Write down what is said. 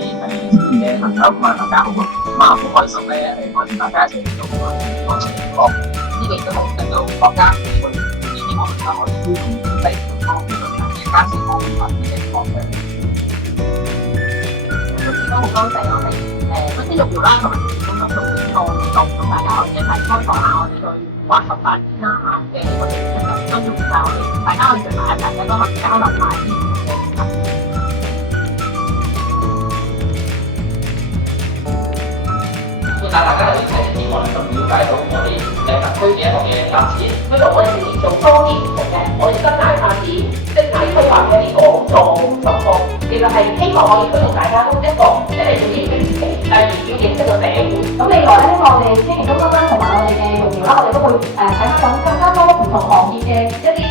嘅朋友咁啊，大家好好開心咧，可以大家一齊做個直播。呢個亦都係令到國家會希望能夠可以推動本地方面嘅家庭方面嘅情況嘅。亦都好多謝我哋本身育苗啦，同埋中心做呢個活動，咁大家可以一齊幫助下我哋去話十八天啦嚇嘅我哋一齊跟住教我哋，大家可以聚埋一齊，亦都可以交流埋啲嘅嘢。大家嚟一齊希望能夠了解到我哋特區嘅一個嘅發展。佢同我哋平時做多啲唔同嘅，我哋生態發展、生態規劃嘅呢個講座狀況，其實係希望可以推動大家都一個一嚟要認識自己，第二要認識個社會。咁未來咧，我哋青年中心啦，同埋我哋嘅育苗啦，我哋都會睇下講更加多唔同行業嘅一啲